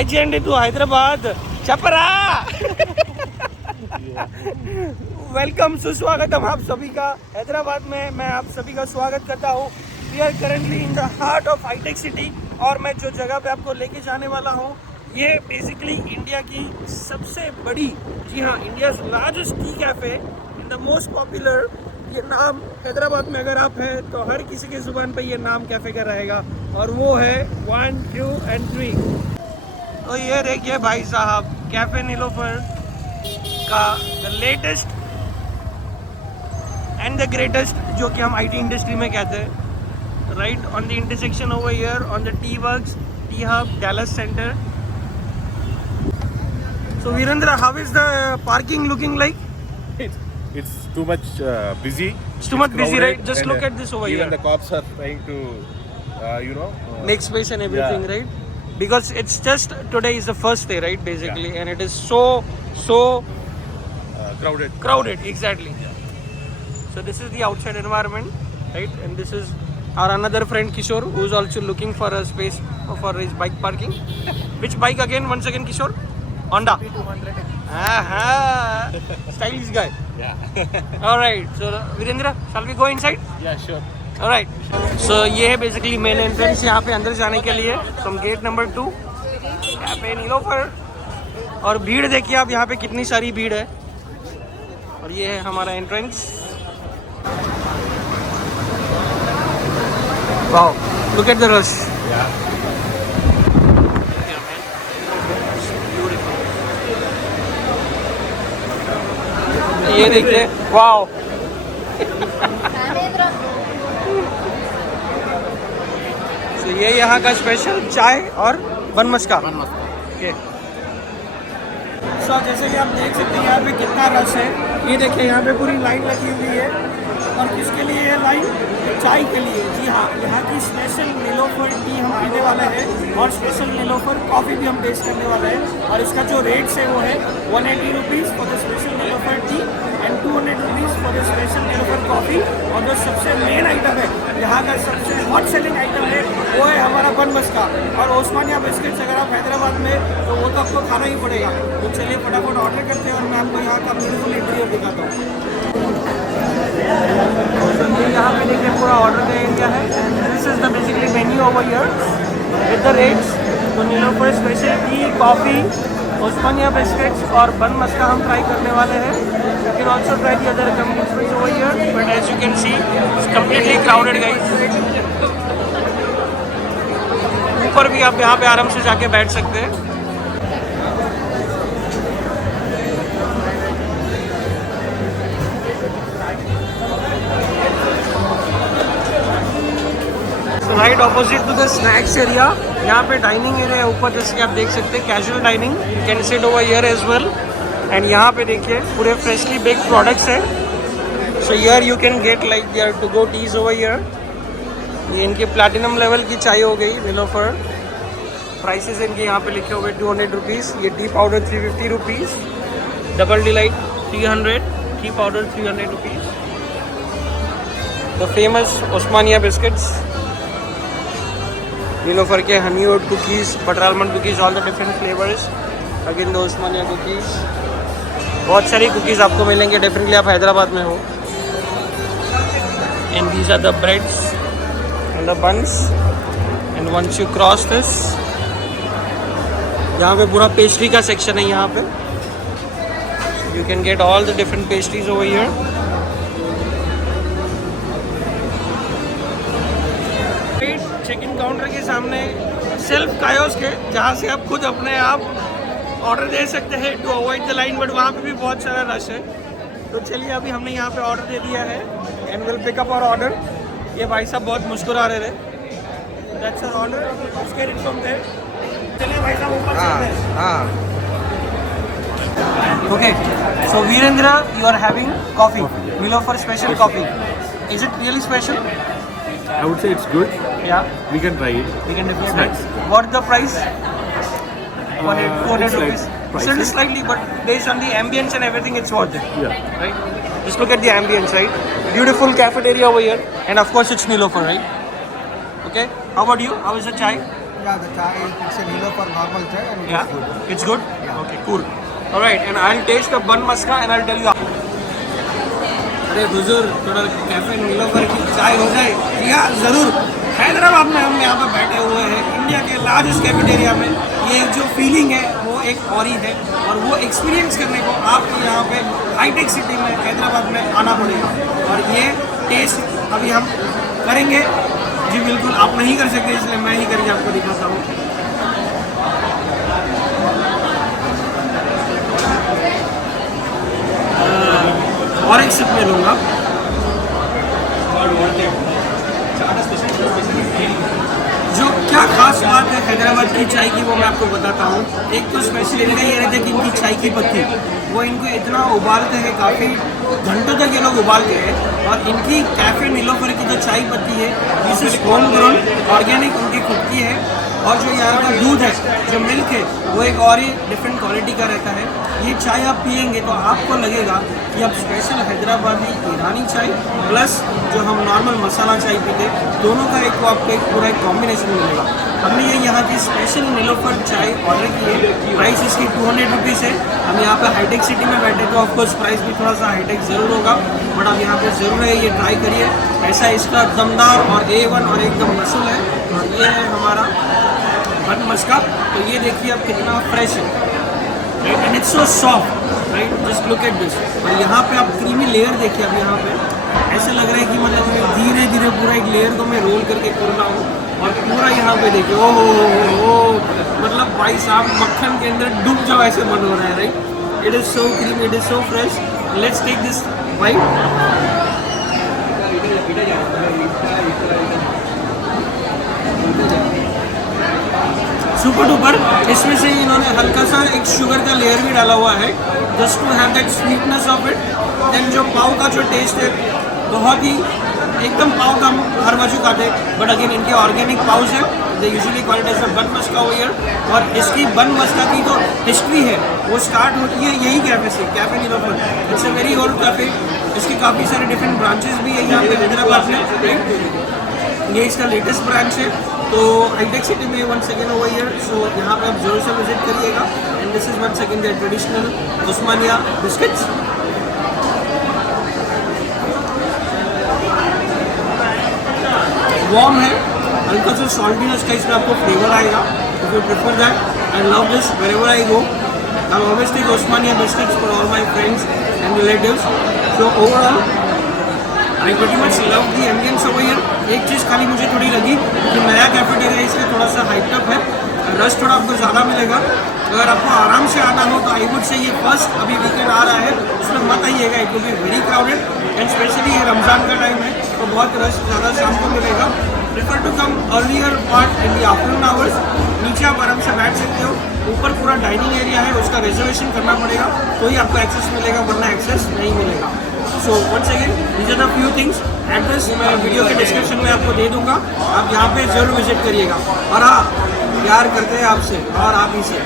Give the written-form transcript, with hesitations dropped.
Hi Chandi to Hyderabad. Chapara. Welcome सुस्वागतम आप सभी का हैदराबाद में। मैं आप सभी का स्वागत करता हूँ। We are currently in the heart of हाईटेक सिटी और मैं जो जगह पे आपको लेके जाने वाला हूँ ये बेसिकली इंडिया की सबसे बड़ी, जी हाँ, India largest tea cafe in the most popular. ये नाम हैदराबाद में अगर आप हैं तो हर किसी की जुबान पे ये नाम कैफे का रहेगा और वो है 1, 2 and 3। तो ये देखिए भाई साहब, कैफे नीलोफर का the latest and the greatest, जो कि हम आईटी इंडस्ट्री में कहते हैं, right on the intersection over here on the T works, T hub, Dallas centre. So Virendra, how is the parking looking like? It's too much busy. It's too much busy, crowded, right? Just and, look at this over even here. the cops are trying to, Make space and everything, yeah. right? Because it's just today is the first day, right? Basically, and it is so crowded. crowded. Exactly. So this is the outside environment, right? And this is our another friend Kishore, who is also looking for a space for his bike parking. Which bike again? Once again, Kishore? Honda. P200. Aha! Stylish guy. Yeah. All right. So Virendra, shall we go inside? Yeah, sure. All right. So ये है basically main entrance यहाँ पे अंदर जाने के लिए। From gate number 2 cafe Niloufer. और भीड़ देखिए आप यहाँ पे कितनी सारी भीड़ है। और ये है हमारा entrance. Wow, look at the rush. ये देखिए, वाओ। तो ये यहाँ का स्पेशल चाय और बन मस्का। ओके। सो जैसे कि आप देख सकते हैं यहाँ पे कितना रश है। ये देखिए यहाँ पे पूरी लाइन लगी हुई है। और किसके लिए ये लाइन? चाय के लिए। जी हाँ, यहाँ की स्पेशल नीलोफर टी हम पीने वाले हैं और स्पेशल नीलोफर कॉफ़ी भी हम टेस्ट करने वाले हैं। और इसका जो रेट्स है वो है 180 rupees for the special Niloufer tea and 200 rupees for the special Niloufer coffee. और जो सबसे मेन आइटम है, यहाँ का सबसे हॉट सेलिंग आइटम है, वो है हमारा बन मस्का और ओस्मानिया बिस्किट्स। अगर आप हैदराबाद में तो वो तो आपको खाना ही पड़ेगा। तो चलिए फटाफट ऑर्डर करते हैं और मैं आपको यहाँ का ब्यूटीफुल इंटीरियर दिखाता हूँ। यहाँ पे देखिए पूरा ऑर्डर का एरिया है and this is the basically menu over here with the rates. तो Niloufer special tea, coffee, Osmania biscuits और बन मस्का हम ट्राई करने वाले हैं। You can also try the other companies over here, but as you can see it's completely crowded guys. ऊपर भी आप यहाँ पे आराम से जाके बैठ सकते हैं। Right opposite to the snacks area, यहाँ पे डाइनिंग एरिया है ऊपर, जैसे कि आप देख सकते हैं casual dining, you can sit over here as well. And यहाँ पे देखिए पूरे फ्रेशली बेक्ड प्रोडक्ट्स हैं। So here you can get like their to go teas over here. ये इनकी प्लैटिनम लेवल की चाय हो गई नीलोफर। प्राइसेस इनके यहाँ पे लिखे हुए 200 रुपीज़। ये tea powder 350 rupees, double delight 300, tea powder 300 rupees. The famous Osmania biscuits, Niloufer के honey oat cookies, butter almond cookies, all the different flavours. Again the Osmania cookies, बहुत सारी कुकीज़ आपको मिलेंगे डेफिनेटली आप हैदराबाद में हो। And these are the breads and the buns. And once you cross this, यहाँ पे पूरा पेस्ट्री का सेक्शन है। यहाँ पे you can get all the different pastries over here. Check in counter के सामने सेल्फ कायोस्क है, जहाँ से आप खुद अपने आप ऑर्डर दे सकते हैं to avoid the line, but वहाँ पे भी बहुत सारा रश है। तो चलिए अभी हमने यहाँ पे ऑर्डर दे दिया है and will pick up our order. ये भाई साहब बहुत मुस्कुरा रहे थे। That's our order, let's get it from there. चलिए भाई साहब ऊपर चलते हैं। हाँ। Okay, so Virendra, you are having coffee, Niloufer special coffee. Is it really special? I would say it's good. Yeah, We can try it. we can definitely It's nice. try. What the price? 200 it's like rupees. pricey. Still slightly, but based on the ambience and everything, it's worth it. Yeah. Right? Just look at the ambience, right? Beautiful cafeteria over here, and of course, it's Nilofer, right? Okay. How about you? How is the chai? Yeah, the chai, it's a Nilofer normal chai and it's Yeah, good. it's good. Okay, cool. All right, and I'll taste the bun maska and I'll tell you. अरे हुजूर थोड़ा cafe Nilofar की चाय हो जाए। जी हाँ ज़रूर। हैदराबाद में हम यहाँ पे बैठे हुए हैं इंडिया के लार्जेस्ट कैफेटेरिया में। ये जो फीलिंग है वो एक और ही है और वो एक्सपीरियंस करने को आपको यहाँ पे हाईटेक सिटी में हैदराबाद में आना पड़ेगा और ये टेस्ट अभी हम करेंगे। जी बिल्कुल, आप नहीं कर सकते इसलिए मैं ही करके आपको दिखाता हूँ। और एक सिप में लूँगा। जो क्या खास बात है हैदराबाद की चाय की वो मैं आपको बताता हूँ। एक तो स्पेशल इनका ये रहता है कि इनकी चाय की पत्ती वो इनको इतना उबालते हैं, काफ़ी घंटों तक ये लोग उबालते हैं और इनकी कैफे नीलोफर की जो चाय पत्ती है this is home grown organic, उनकी खुद की है। और जो यहाँ का दूध है, जो मिल्क है, वो एक और ही डिफरेंट क्वालिटी का रहता है। ये चाय आप पियेंगे तो आपको लगेगा कि आप स्पेशल हैदराबादी ईरानी चाय प्लस जो हम नॉर्मल मसाला चाय पीते दोनों का एक आपको एक पूरा एक कॉम्बिनेशन मिलेगा। हमने ये यहाँ की स्पेशल नीलोफर चाय ऑर्डर की है। प्राइस इसकी 200 रुपीज़ है। हम यहाँ पे हाईटेक सिटी में बैठे तो ऑफकोर्स प्राइस भी थोड़ा सा हाईटेक ज़रूर होगा, बट आप यहाँ पे ज़रूर है, ये ट्राई करिए। ऐसा इसका दमदार और A1 और एकदम मसल है। और ये है हमारा बन मस्का। तो ये देखिए आप कितना फ्रेश है, right, and it's so soft, right, just look at this. और यहाँ पे आप क्रीमी लेयर देखिए। अब यहाँ पे ऐसे लग रहा है कि मतलब मैं धीरे धीरे पूरा एक लेयर को मैं रोल करके खोल रहा हूँ और पूरा यहाँ पे देखिए ओ मतलब भाई साहब मक्खन के अंदर डूब जाओ ऐसे मन हो रहा है, right. It is so creamy, it is so fresh. Let's take this bite. Super duper. इसमें से इन्होंने हल्का सा एक शुगर का लेयर भी डाला हुआ है just to have that sweetness of it. Then जो पाव का जो टेस्ट है बहुत ही एकदम पाव का हम हर बाजू खाते हैं, बट अगेन इनके ऑर्गेनिक पाउस है। They usually call it as bun maska over here. और इसकी बन मस्का की जो हिस्ट्री है वो स्टार्ट होती है यही कैफे से, cafe Niloufer. It's a very old cafe. इसके काफ़ी सारे डिफरेंट ब्रांचेस भी है यहाँ पे हैदराबाद में। ये इसका लेटेस्ट ब्रांच है। तो हाईटेक सिटी में once again over here, so यहाँ पे आप जरूर से विजिट करिएगा। And this is once again their traditional Osmania biscuits. Warm है, हल्का सा सॉल्टीनेस का इसमें आपको फ्लेवर आएगा। If you prefer that I love this wherever I go. I always take Osmania biscuits for all my friends and relatives. So overall I very much love the ambience over here. एक चीज़ खाली मुझे थोड़ी लगी कि नया cafeteria इसलिए थोड़ा सा हाइटअप है, रश थोड़ा आपको ज़्यादा मिलेगा। अगर आपको आराम से आना हो तो आई वुड से ये फर्स्ट अभी वीकेंड आ रहा है उसमें मत आइएगा, it will be very crowded and specially ये रमज़ान का टाइम है तो बहुत रश ज़्यादा शाम को मिलेगा। Prefer to come earlier part in the afternoon hours. नीचे आप आराम से बैठ सकते हो, ऊपर पूरा डाइनिंग एरिया है, उसका रिजर्वेशन करना पड़ेगा तो ही आपको एक्सेस मिलेगा, वरना एक्सेस नहीं मिलेगा। So once again these are the few things. Address मैं वीडियो के डिस्क्रिप्शन में आपको दे दूंगा, आप यहाँ पे ज़रूर विजिट करिएगा। और हाँ, प्यार करते हैं आपसे और आप ही से।